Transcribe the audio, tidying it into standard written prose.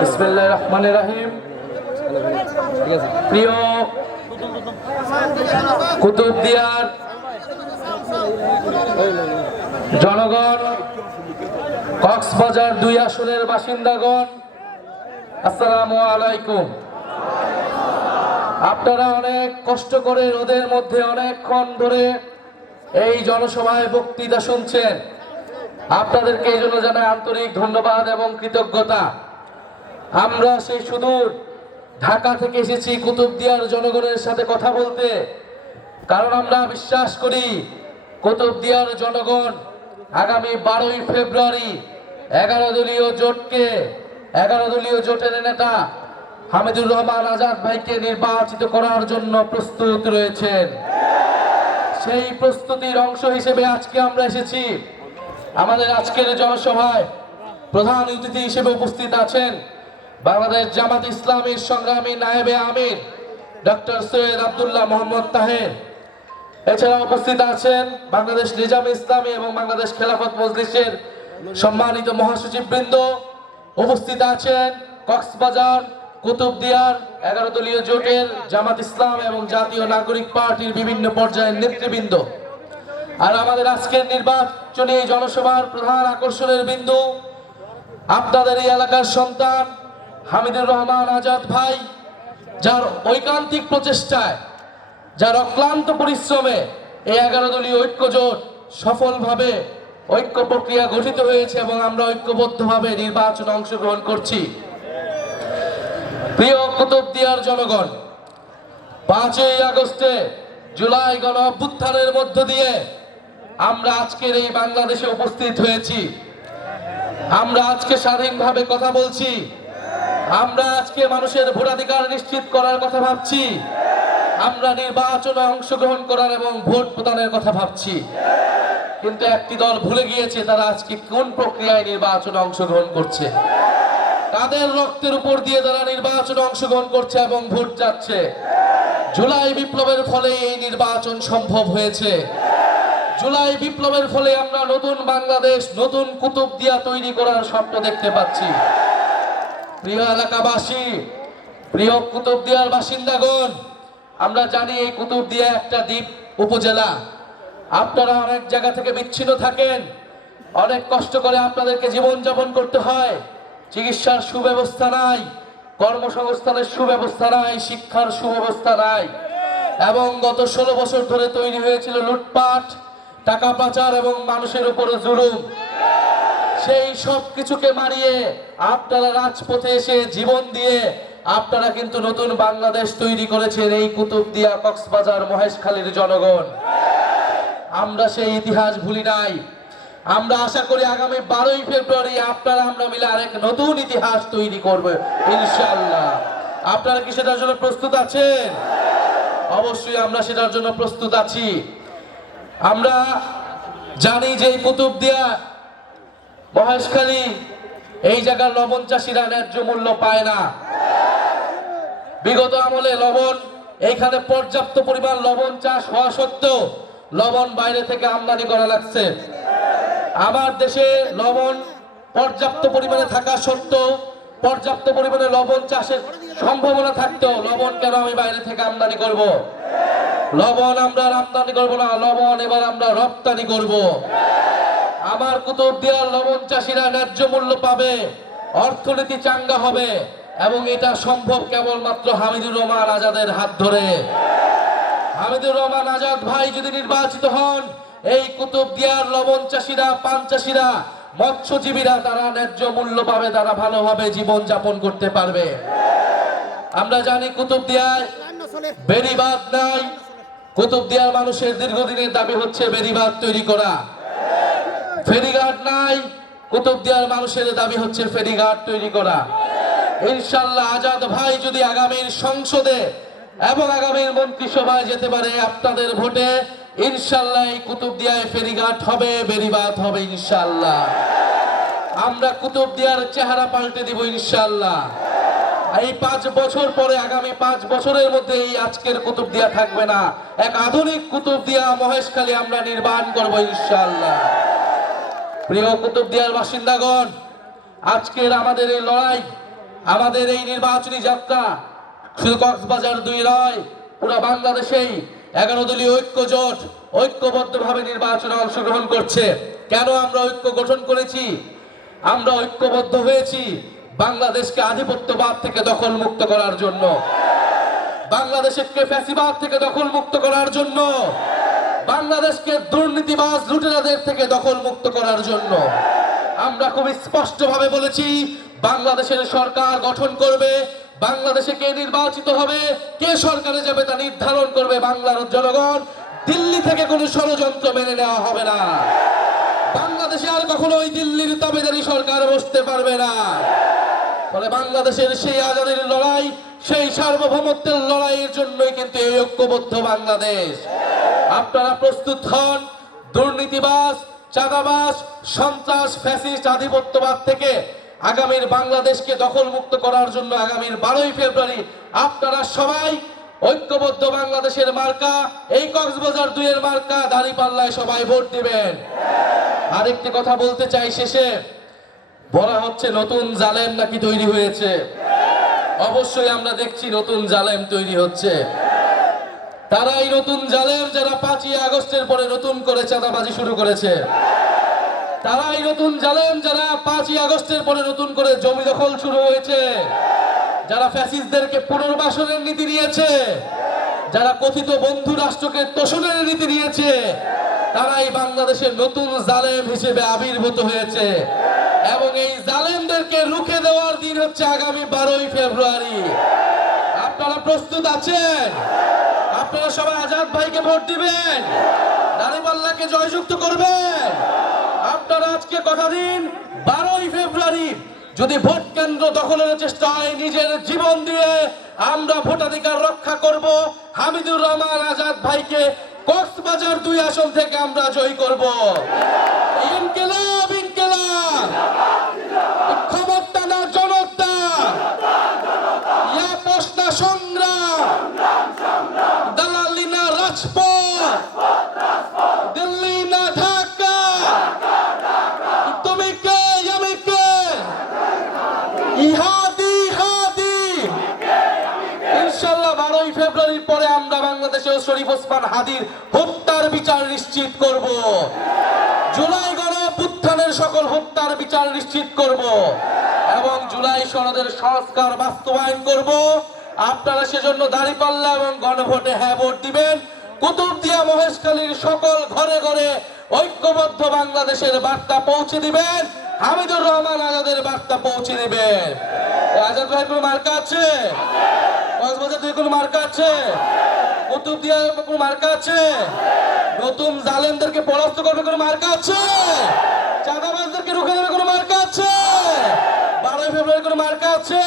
বিসমিল্লাহির রহমানির রহিম। প্রিয় কুতুবদিয়ার জনগণ, কক্সবাজার 2 আসনের বাসিন্দাগণ, আসসালামু আলাইকুম। আপনারা অনেক কষ্ট করে রোদের মধ্যে অনেকক্ষণ ধরে এই জনসভায় বক্তৃতা শুনছেন। আপনাদেরকে এই জন্য জানাই আন্তরিক ধন্যবাদ এবং কৃতজ্ঞতা। আমরা সেই সুদূর ঢাকা থেকে এসেছি কুতুবদিয়ার জনগণের সাথে কথা বলতে, কারণ আমরা বিশ্বাস করি কুতুবদিয়ার জনগণ আগামী 12ই ফেব্রুয়ারি 11 দলীয় জোটের নেতা হামিদুর রহমান আজাদ ভাইকে নির্বাচিত করার জন্য প্রস্তুত রয়েছেন। সেই প্রস্তুতির অংশ হিসেবে আজকে আমরা এসেছি। আমাদের আজকের জনসভায় প্রধান অতিথি হিসেবে উপস্থিত আছেন বাংলাদেশ জামাত ইসলামীর সংগ্রামী নায়েবে আমির ডক্টর সৈয়দ আব্দুল্লাহ মোহাম্মদ তাহের। এছাড়া উপস্থিত আছেন বাংলাদেশ নিজামে ইসলামী এবং বাংলাদেশ খেলাফত মজলিসের সম্মানিত মহাসচিববৃন্দ। উপস্থিত আছেন কক্সবাজার কুতুবদিয়ার 11 দলীয় জোটের জামাত ইসলাম এবং জাতীয় নাগরিক পার্টির বিভিন্ন পর্যায়ের নেতৃবৃন্দ। আর আমাদের আজকের নির্বাচনী জনসভার প্রধান আকর্ষণের বিন্দু আপনাদের এই এলাকার সন্তান হামিদুর রহমান আজাদ ভাই, যার ঐকান্তিক প্রচেষ্টায়, যার অক্লান্ত পরিশ্রমে এই 11 দলীয় ঐক্য জোট সফলভাবে ঐক্য প্রক্রিয়া গঠিত হয়েছে এবং আমরা ঐক্যবদ্ধভাবে নির্বাচনে অংশগ্রহণ করছি। প্রিয় কুতুবদিয়ার জনগণ, 5ই আগস্টে জুলাই গণ অভ্যুত্থানের মধ্য দিয়ে আমরা আজকের এই বাংলাদেশে উপস্থিত হয়েছি। আমরা আজকে স্বাধীনভাবে কথা বলছি। আমরা আজকে মানুষের ভোটাধিকার নিশ্চিত করার কথা ভাবছি। আমরা নির্বাচনে অংশগ্রহণ করার এবং ভোট প্রদানের কথা ভাবছি। কিন্তু একটি দল ভুলে গিয়েছে তারা আজকে কোন প্রক্রিয়ায় নির্বাচনে অংশগ্রহণ করছে। তাদের রক্তের উপর দিয়ে তারা নির্বাচনে অংশগ্রহণ করছে এবং ভোট যাচ্ছে। জুলাই বিপ্লবের ফলে এই নির্বাচন সম্ভব হয়েছে। জুলাই বিপ্লবের ফলে আমরা নতুন বাংলাদেশ, নতুন কুতুবদিয়া তৈরি করার স্বপ্ন দেখতে পাচ্ছি। প্রিয় এলাকাবাসী, প্রিয় কুতুবদিয়ার বাসিন্দাগণ, আমরা জানি এই কুতুবদিয়া একটা দ্বীপ উপজেলা। আপনারা অনেক জায়গা থেকে বিচ্ছিন্ন থাকেন, অনেক কষ্ট করে আপনাদেরকে জীবনযাপন করতে হয়। চিকিৎসার সুব্যবস্থা নাই, কর্মসংস্থানের সুব্যবস্থা নাই, শিক্ষার সুব্যবস্থা নাই এবং গত 16 বছর ধরে তৈরি হয়েছিল লুটপাট, টাকা পাচার এবং মানুষের উপরে জুলুম। সেই সব কিছুকে মারিয়ে আপনারা রাজপথে এসে জীবন দিয়ে আপনারা কিন্তু নতুন বাংলাদেশ তৈরি করেছেন এই কুতুবদিয়া, কক্সবাজার, মহেশখালীর জনগণ। আমরা সেই ইতিহাস ভুলি নাই। আমরা আশা করি আগামী 12ই ফেব্রুয়ারি আপনারা আমরা মিলে আরেক নতুন ইতিহাস তৈরি করব ইনশাআল্লাহ। আপনারা কি সেটার জন্য প্রস্তুত আছেন? অবশ্যই আমরা সেটার জন্য প্রস্তুত আছি। আমরা জানি যে এই কুতুবদিয়া, মহেশখালী, এই জায়গার লবণ চাষিরা ন্যায্য মূল্য পায় না। বিগত আমলে লবণ, এইখানে পর্যাপ্ত পরিমাণ লবণ চাষ হওয়া সত্ত্বেও লবণ বাইরে থেকে আমদানি করা লাগছে। আমার দেশে লবণ পর্যাপ্ত পরিমাণে থাকা সত্ত্বেও, পর্যাপ্ত পরিমাণে লবণ চাষের সম্ভাবনা থাকতেও লবণ কেন আমি বাইরে থেকে আমদানি করব? লবণ আমরা আমদানি করব না, লবণ এবার আমরা রপ্তানি করব। আমার কুতুবদিয়ার লবণ চাষিরা ন্যায্য মূল্য পাবে, অর্থনীতি চাঙ্গা হবে এবং এটা সম্ভব কেবলমাত্র হামিদুর রহমান আজাদের হাত ধরে। হামিদুর রহমান আজাদ ভাই যদি নির্বাচিত হন, এই কুতুবদিয়ার লবণ চাষিরা, পান চাষিরা, মৎস্যজীবীরা তারা ন্যায্য মূল্য পাবে, তারা ভালোভাবে জীবন যাপন করতে পারবে। আমরা জানি কুতুবদিয়ায় বেড়িবাঁধ নাই। কুতুবদিয়ার মানুষের দীর্ঘদিনের দাবি হচ্ছে বেড়িবাঁধ তৈরি করা। ফেরিঘাট নাই, কুতুবদিয়ার মানুষের দাবি হচ্ছে ফেরিঘাট তৈরি করা। ইনশাআল্লাহ আজাদ ভাই যদি আগামীর সংসদে এবং আগামীর মন্ত্রিসভায় যেতে পারে আপনাদের ভোটে, ইনশাআল্লাহ এই কুতুবদিয়ায় ফেরিঘাট হবে, বেড়িবাঁধ হবে ইনশাআল্লাহ। আমরা কুতুবদিয়ার চেহারা পাল্টে দিব ইনশাআল্লাহ। এই 5 বছর পরে, আগামী 5 বছরের মধ্যে এই আজকের কুতুবদিয়া থাকবে না। এক আধুনিক কুতুবদিয়া মহেশখালী আমরা নির্মাণ করব ইনশাআল্লাহ। প্রিয় কুতুবদিয়ার বাসিন্দাগণ, আজকের আমাদের এই লড়াই আমাদের এই নির্বাচনী যাত্রা শুধু কক্সবাজার 2 নয়, পুরো বাংলাদেশেই 11 দলীয় ঐক্য জোট ঐক্যবদ্ধভাবে নির্বাচনে অংশগ্রহণ করছে। কেন আমরা ঐক্য গঠন করেছি? আমরা ঐক্যবদ্ধ হয়েছি বাংলাদেশকে আধিপত্যবাদ থেকে দখল মুক্ত করার জন্য, বাংলাদেশকে ফ্যাসিবাদ থেকে দখল মুক্ত করার জন্য, বাংলাদেশকে দুর্নীতিবাজ লুটেরাদের থেকে দখল মুক্ত করার জন্য। আমরা খুব স্পষ্টভাবে বলেছি বাংলাদেশের সরকার গঠন করবে, বাংলাদেশে কে নির্বাচিত হবে, কে সরকারে যাবে তা নির্ধারণ করবে বাংলার জনগণ। দিল্লি থেকে কোনো ষড়যন্ত্র মেনে নেওয়া হবে না। বাংলাদেশে আর কখনো ওই দিল্লির দাবিদারি সরকার বসতে পারবে না। ফলে বাংলাদেশের সেই আজাদির লড়াই, সেই সার্বভৌমত্বের লড়াইয়ের জন্যই কিন্তু এই ঐক্যবদ্ধ বাংলাদেশ। আপনারা প্রস্তুত হন দুর্নীতিবাজ, চাঁদাবাজ, সন্ত্রাস, ফ্যাসিস্ট, আধিপত্যবাদ থেকে আগামীর বাংলাদেশকে দখল মুক্ত করার জন্য। আগামীর 12ই ফেব্রুয়ারি আপনারা সবাই ঐক্যবদ্ধ বাংলাদেশের মার্কা, এই কক্সবাজার 2 এর মার্কা দাঁড়িপাল্লায় সবাই ভোট দিবেন। আরেকটি কথা বলতে চাই শেষে, বলা হচ্ছে নতুন জালেম নাকি তৈরি হয়েছে। অবশ্যই আমরা দেখছি নতুন জালেম তৈরি হচ্ছে। তারাই নতুন জালেম যারা 5ই আগস্টের পরে নতুন করে চাঁদাবাজি শুরু করেছে। তারাই নতুন জালেম যারা 5ই আগস্টের পরে নতুন করে জমি দখল শুরু হয়েছে, যারা ফ্যাসিস্টদেরকে পুনর্বাসনের নীতি নিয়েছে, যারা কথিত বন্ধু রাষ্ট্রকে তোষণের নীতি নিয়েছে, তারাই বাংলাদেশের নতুন জালেম হিসেবে আবির্ভূত হয়েছে। এবং এই জালেমদেরকে রুখে দেওয়ার দিন হচ্ছে আগামী 12ই ফেব্রুয়ারি। আপনারা প্রস্তুত আছেন? আপনারা সবাই আজাদ ভাইকে ভোট দিবেন, দাঁড়িপাল্লাকে জয়যুক্ত করবেন। আপনারা আজকে কথা দিন 12ই ফেব্রুয়ারি যদি ভোট কেন্দ্র দখলের চেষ্টা হয়, নিজের জীবন দিয়ে আমরা ভোটাধিকার রক্ষা করব। হামিদুর রহমান আজাদ ভাইকে কক্সবাজার 2 আসন থেকে আমরা জয়ী করব। ইনকিলাব ইনকিলাব, ক্ষমতা না জনতা, ইয়া প্রশ্ন সংগ্রাম, দালালি না রাজপথ, দিল্লি না ঢাকা, তুমি কে আমি কে, ইহাদি হাদি। ইনশাআল্লাহ 12ই ফেব্রুয়ারির পরে আমরা বাংলাদেশে শরীফ ওসমান হাদির হত্যার বিচার নিশ্চিত করব। জুলাই গণঅভ্যুত্থানের সকল হত্যার বিচার নিশ্চিত করব এবং জুলাই সনদের সংস্কার বাস্তবায়ন করব। আপনারা সেজন্য দাঁড়িপাল্লা এবং গণভোটে হ্যাঁ ভোট দিবেন। কুতুবদিয়া মহেশখালীর সকল ঘরে ঘরে ঐক্যবদ্ধ বাংলাদেশের বার্তা পৌঁছে দিবেন। হামিদুর রহমান আজাদের বার্তা পৌঁছে দিবেন। আজাদ ভাইয়ের কোনো মার্কা আছে? কক্সবাজার 2 কোনো মার্কা আছে? কুতুবদিয়া কোনো মার্কা আছে? নতুন জালেমদেরকে পরাস্ত করবে কোনো মার্কা আছে? চাঁদাবাজদেরকে রুখে দেবে কোনো মার্কা আছে? 12ই ফেব্রুয়ারি কোনো মার্কা আছে?